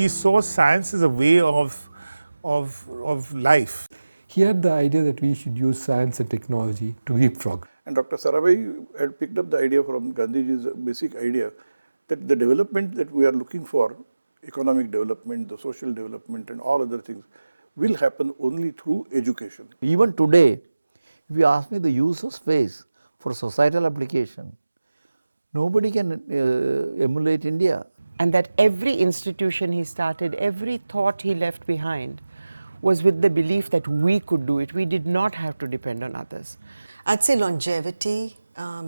he saw science as a way of life. He had the idea that we should use science and technology to leapfrog. And Dr. Sarabhai had picked up the idea from Gandhiji's basic idea that the development that we are looking for, economic development, the social development and all other things, will happen only through education. Even today, if you ask me the use of space for societal application, nobody can emulate India. And that every institution he started, every thought he left behind was with the belief that we could do it. We did not have to depend on others. I'd say longevity,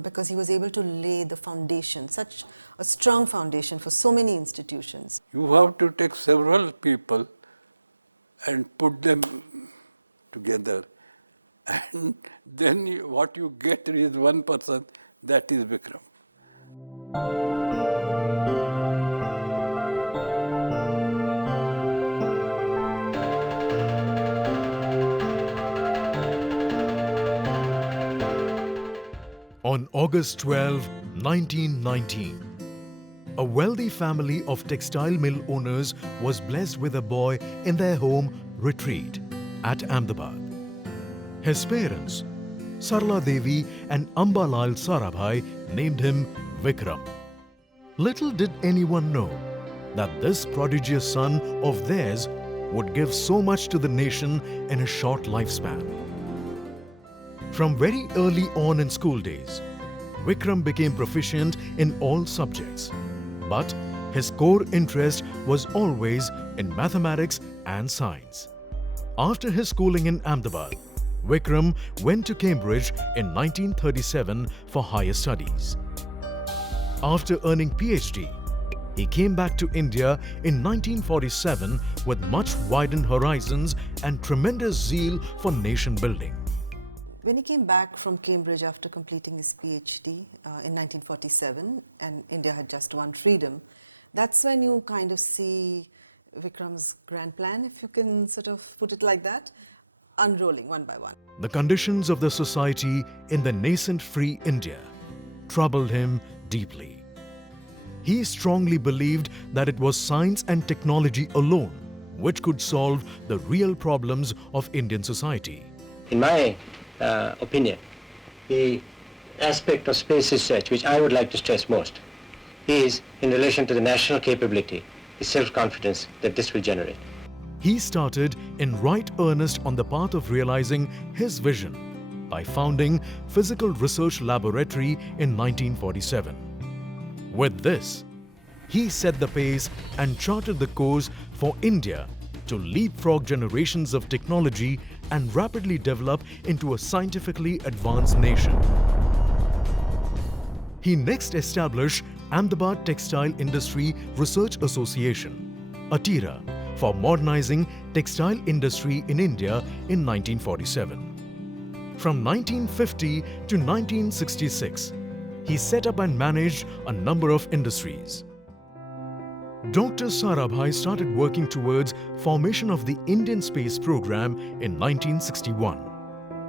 because he was able to lay the foundation, such a strong foundation for so many institutions. You have to take several people and put them together, and then what you get is one person, that is Vikram. On August 12, 1919, a wealthy family of textile mill owners was blessed with a boy in their home retreat at Ahmedabad. His parents, Sarla Devi and Ambalal Sarabhai, named him Vikram. Little did anyone know that this prodigious son of theirs would give so much to the nation in a short lifespan. From very early on in school days, Vikram became proficient in all subjects, but his core interest was always in mathematics and science. After his schooling in Ahmedabad, Vikram went to Cambridge in 1937 for higher studies. After earning PhD, he came back to India in 1947 with much widened horizons and tremendous zeal for nation building. When he came back from Cambridge after completing his PhD in 1947, and India had just won freedom, that's when you kind of see Vikram's grand plan, if you can sort of put it like that, unrolling one by one. The conditions of the society in the nascent free India troubled him deeply. He strongly believed that it was science and technology alone which could solve the real problems of Indian society. In my opinion, the aspect of space research which I would like to stress most is in relation to the national capability, the self-confidence that this will generate. He started in right earnest on the path of realizing his vision by founding Physical Research Laboratory in 1947. With this, he set the pace and charted the course for India to leapfrog generations of technology and rapidly develop into a scientifically advanced nation. He next established Ahmedabad Textile Industry Research Association, ATIRA, for modernizing textile industry in India in 1947. From 1950 to 1966, he set up and managed a number of industries. Dr. Sarabhai started working towards formation of the Indian Space Program in 1961.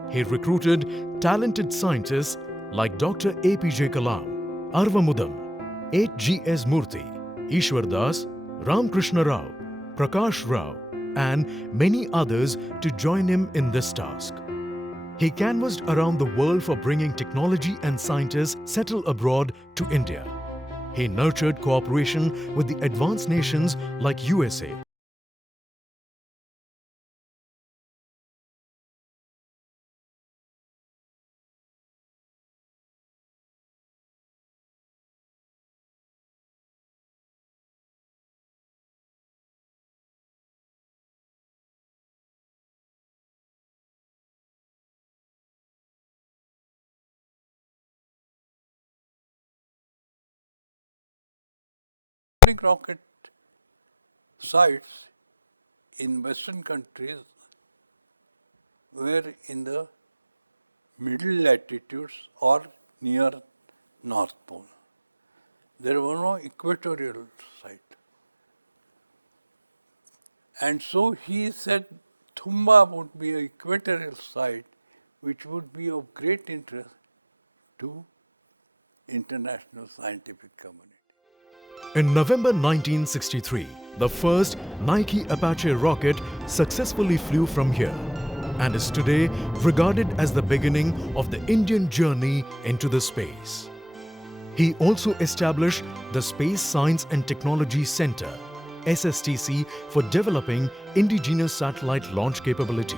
He recruited talented scientists like Dr. APJ Kalam, Arvamudam, H.G.S. Murthy, Ishwar Das, Ramkrishna Rao, Prakash Rao, and many others to join him in this task. He canvassed around the world for bringing technology and scientists settled abroad to India. He nurtured cooperation with the advanced nations like USA. Rocket sites in Western countries were in the middle latitudes or near North Pole. There were no equatorial sites. And so he said Thumba would be an equatorial site which would be of great interest to international scientific community. In November 1963, The first Nike Apache rocket successfully flew from here and is today regarded as the beginning of the Indian journey into the space. He also established the Space Science and Technology Center, SSTC, for developing indigenous satellite launch capability.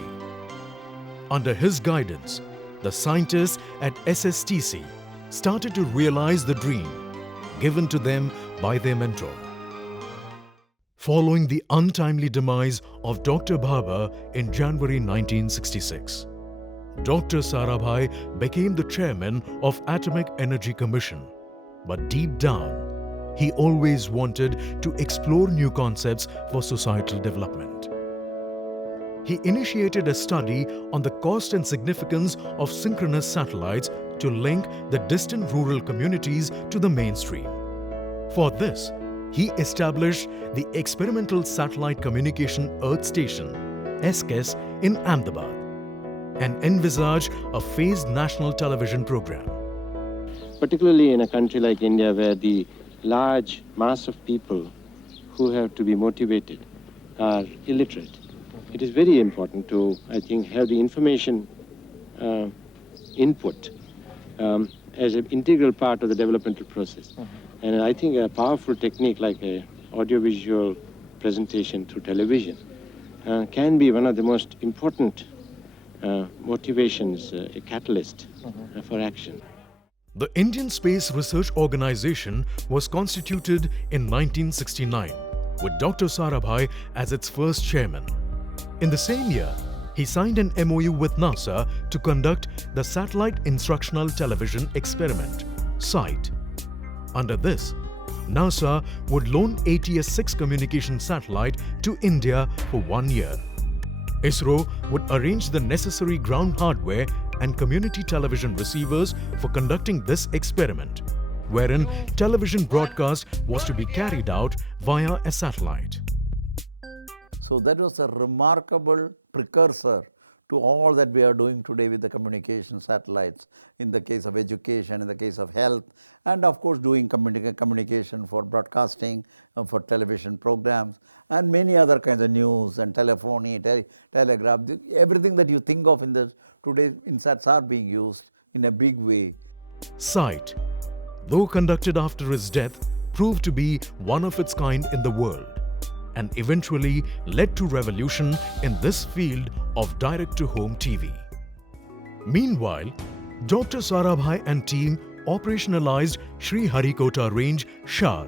Under his guidance, the scientists at SSTC started to realize the dream given to them by their mentor. Following the untimely demise of Dr. Bhabha in January 1966, Dr. Sarabhai became the chairman of Atomic Energy Commission. But deep down, he always wanted to explore new concepts for societal development. He initiated a study on the cost and significance of synchronous satellites to link the distant rural communities to the mainstream. For this, he established the Experimental Satellite Communication Earth Station, SKES, in Ahmedabad, and envisaged a phased national television program. Particularly in a country like India, where the large mass of people who have to be motivated are illiterate, it is very important to, I think, have the information input as an integral part of the developmental process. And I think a powerful technique like a audiovisual presentation through television can be one of the most important motivations, a catalyst for action. The Indian Space Research Organization was constituted in 1969 with Dr. Sarabhai as its first chairman. In the same year, he signed an MOU with NASA to conduct the Satellite Instructional Television Experiment, SITE. Under this, NASA would loan ATS-6 communication satellite to India for 1 year. ISRO would arrange the necessary ground hardware and community television receivers for conducting this experiment, wherein television broadcast was to be carried out via a satellite. So that was a remarkable precursor to all that we are doing today with the communication satellites, in the case of education, in the case of health, and of course doing communication for broadcasting, for television programs, and many other kinds of news and telephony, telegraph, everything that you think of in the today INSATs are being used in a big way. SITE, though conducted after his death, proved to be one of its kind in the world and eventually led to revolution in this field of direct-to-home TV. Meanwhile, Dr. Sarabhai and team operationalized Sri Harikota Range, Shar,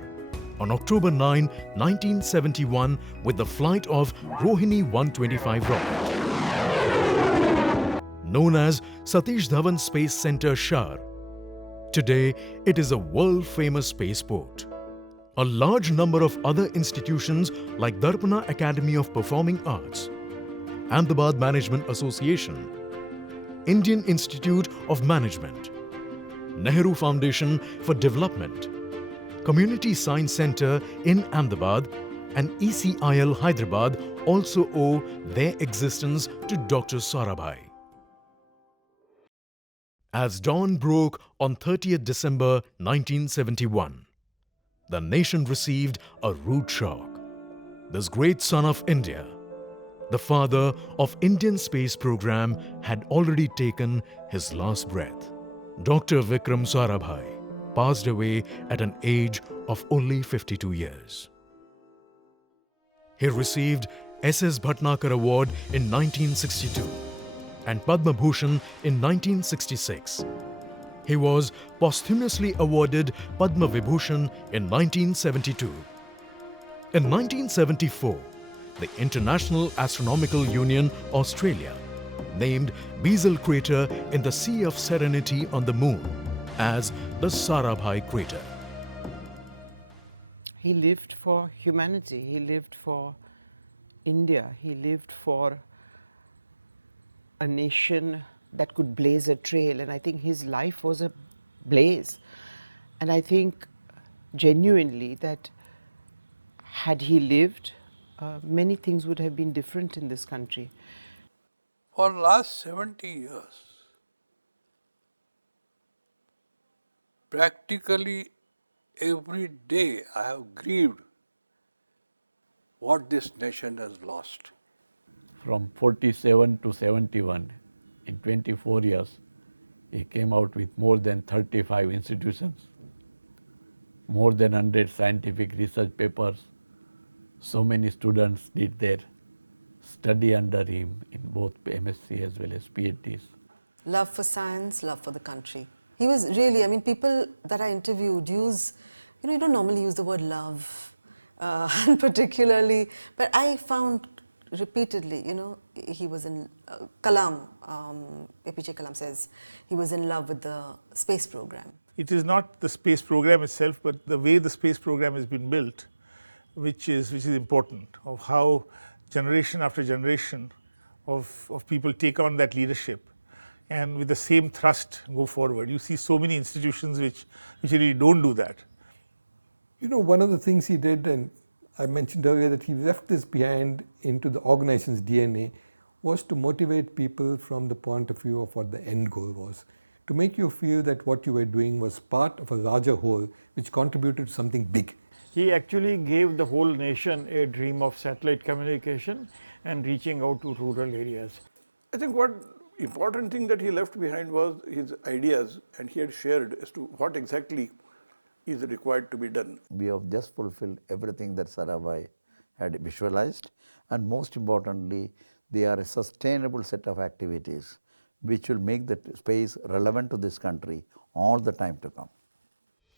on October 9, 1971 with the flight of Rohini 125 rocket. Known as Satish Dhawan Space Center, Shar, today it is a world-famous spaceport. A large number of other institutions like Darpana Academy of Performing Arts, Ahmedabad Management Association, Indian Institute of Management, Nehru Foundation for Development, Community Science Center in Ahmedabad, and ECIL Hyderabad also owe their existence to Dr. Sarabhai. As dawn broke on 30th December 1971, the nation received a rude shock. This great son of India, the father of Indian space program, had already taken his last breath. Dr. Vikram Sarabhai passed away at an age of only 52 years. He received S.S. Bhatnagar Award in 1962 and Padma Bhushan in 1966. He was posthumously awarded Padma Vibhushan in 1972. In 1974, the International Astronomical Union, Australia, named Beazle Crater in the Sea of Serenity on the Moon as the Sarabhai Crater. He lived for humanity. He lived for India. He lived for a nation that could blaze a trail, and I think his life was a blaze. And I think genuinely that had he lived, many things would have been different in this country. For last 70 years, practically every day I have grieved what this nation has lost. From 47 to 71, in 24 years, he came out with more than 35 institutions, more than 100 scientific research papers. So many students did their study under him in both MSc as well as PhDs. Love for science, love for the country. He was really, I mean, people that I interviewed use, you don't normally use the word love, and particularly, but I found repeatedly, he was in, Kalam, APJ Kalam says, he was in love with the space program. It is not the space program itself, but the way the space program has been built, which is important, of how generation after generation of people take on that leadership and with the same thrust go forward. You see so many institutions which really don't do that. One of the things he did, and I mentioned earlier that he left this behind into the organization's DNA, was to motivate people from the point of view of what the end goal was. To make you feel that what you were doing was part of a larger whole which contributed to something big. He actually gave the whole nation a dream of satellite communication and reaching out to rural areas. I think what important thing that he left behind was his ideas, and he had shared as to what exactly is required to be done. We have just fulfilled everything that Sarabhai had visualized, and most importantly, they are a sustainable set of activities which will make the space relevant to this country all the time to come.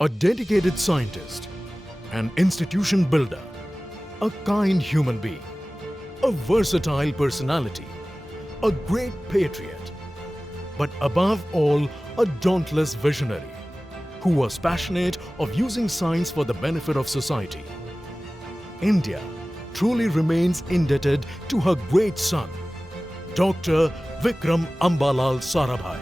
A dedicated scientist, an institution builder, a kind human being, a versatile personality, a great patriot, but above all, a dauntless visionary who was passionate of using science for the benefit of society. India truly remains indebted to her great son, Dr. Vikram Sarabhai.